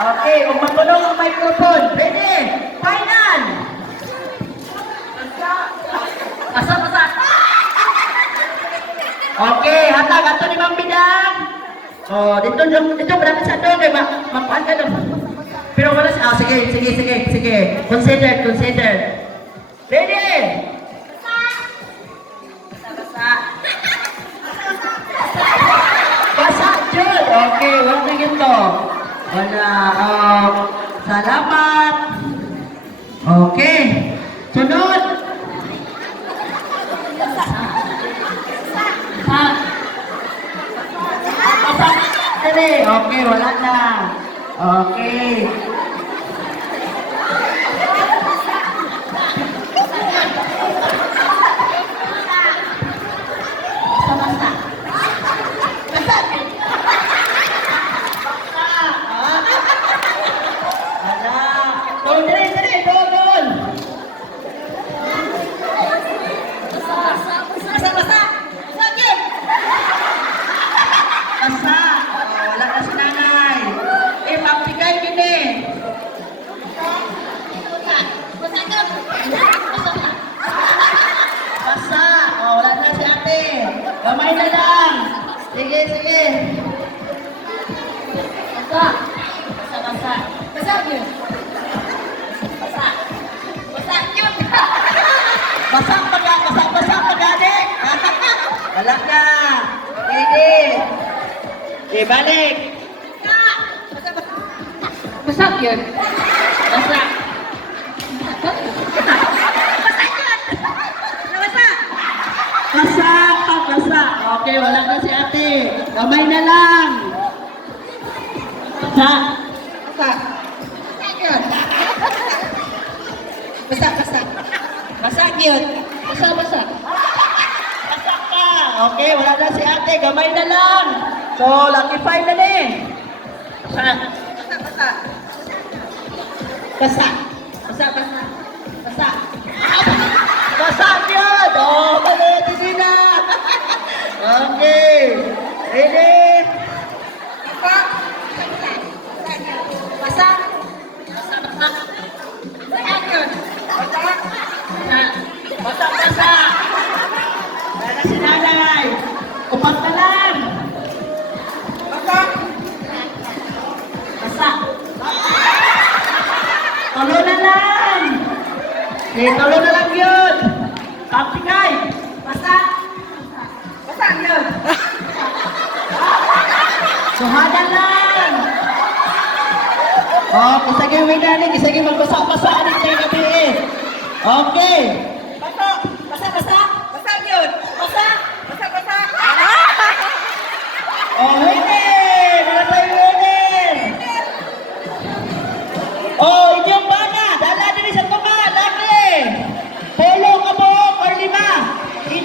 Okay, kung matulong ang microphone, ready? Final! Asa. Okay, hatag ato ni Ma'am Bidang. Oh, dito berapa sa doon kay makuan ka doon. Pero wala siya. Sige. Consider. Ready? Basa, Jud. Okay, wala na ginto. Wala, salamat. Okay. Sunod. Okay, wala na. Okay. Kamay na lang. Sige. Basa. Basa yun. Basa pagani. Wala na. Ready. Okay, balik. Basa yun. Basa. Basa. Okay, wala na si ate. Kamay na lang. Basa. Basa yun. Basa. Basa ka. Okay, wala na si ate. Kamay na lang. So, lucky five na din. Basa. Basa yun. Oh, hindi na. Okay. Ready? Basa. Wala si nanay. Upat na lang. Basa. Tulo na lang. Tulo na lang yun. Tapingay. Basa yun. Suhadan lang. Oh, kisagi winani, kisagi magbasa-basa anin tayo gabi eh. Okay. Basa.